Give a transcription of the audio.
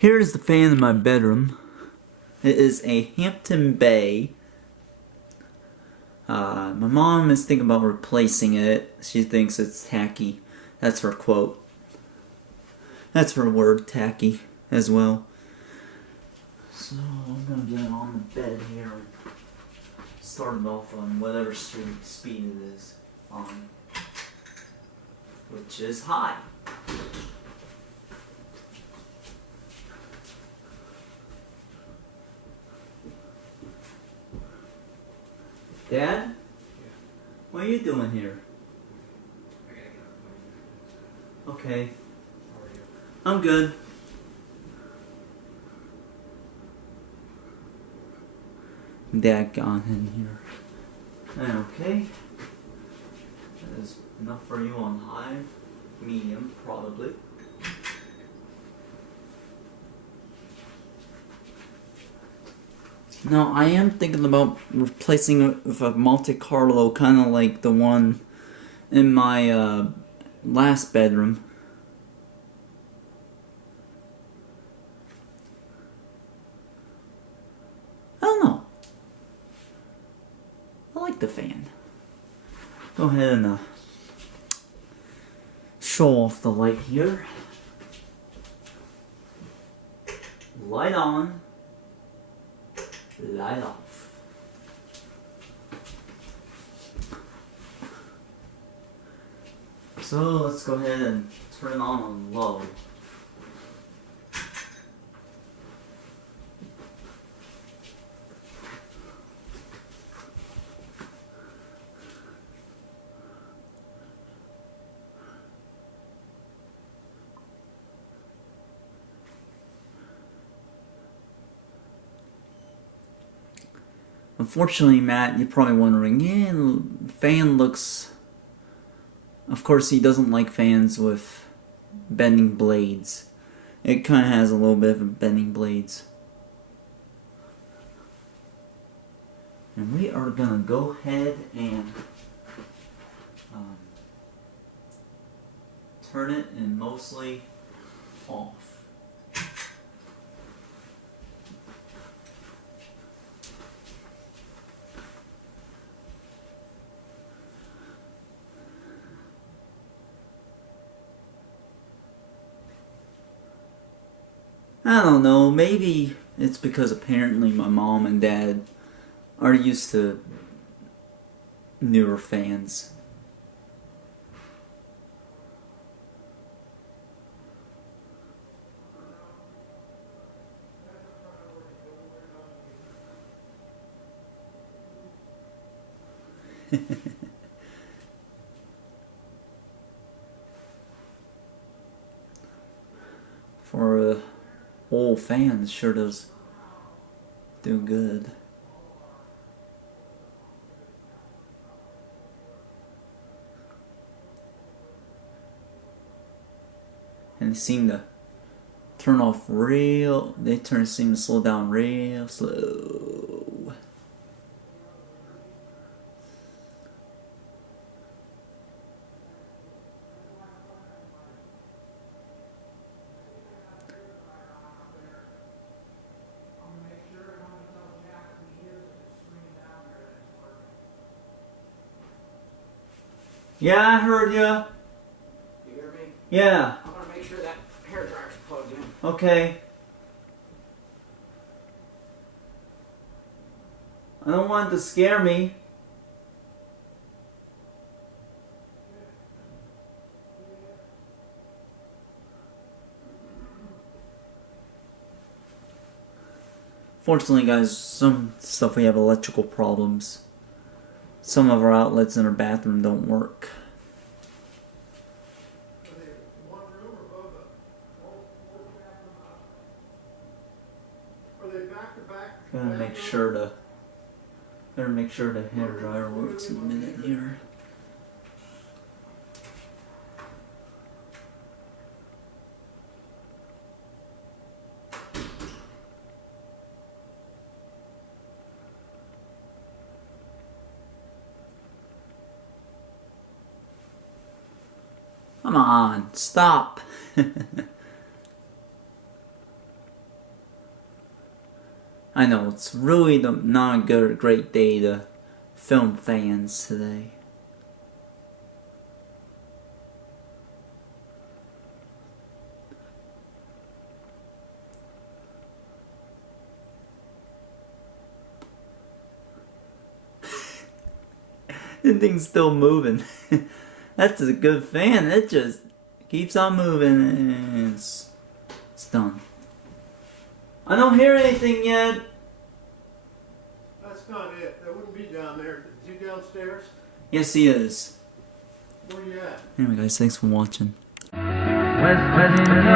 Here's the fan in my bedroom. It is a Hampton Bay. My mom is thinking about replacing it. She thinks it's tacky. That's her quote. That's her word, tacky, as well. So I'm gonna get it on the bed here and start it off on whatever speed it is on, which is high. Dad? What are you doing here? Okay. I'm good. Dad gone in here. Okay. That is enough for you on high, medium, probably. Now, I am thinking about replacing it with a Monte Carlo, kind of like the one in my last bedroom. I don't know. I like the fan. Go ahead and show off the light here. Light on. Light off. So let's go ahead and turn it on low. Unfortunately, Matt, you're probably wondering, yeah, the fan looks... Of course, he doesn't like fans with bending blades. It kind of has a little bit of bending blades. And we are going to go ahead and turn it and mostly off. I don't know, maybe it's because apparently my mom and dad are used to newer fans. For old fans, sure does do good. And they seem to turn off real, seem to slow down real slow. Yeah, I heard ya. You hear me? Yeah. I want to make sure that hair dryer's plugged in. Okay. I don't want it to scare me. Fortunately, guys, some stuff we have electrical problems. Some of our outlets in our bathroom don't work. Are they one room or both of them? Are they back to back? Gotta make sure the hair dryer works in a minute here. Come on, stop. I know, it's really not a great day to film fans today. The thing's still moving. That's a good fan. It just keeps on moving and it's done. I don't hear anything yet. That's not it. That wouldn't be down there. Is he downstairs? Yes, he is. Where you at? Anyway, guys, thanks for watching. West Virginia.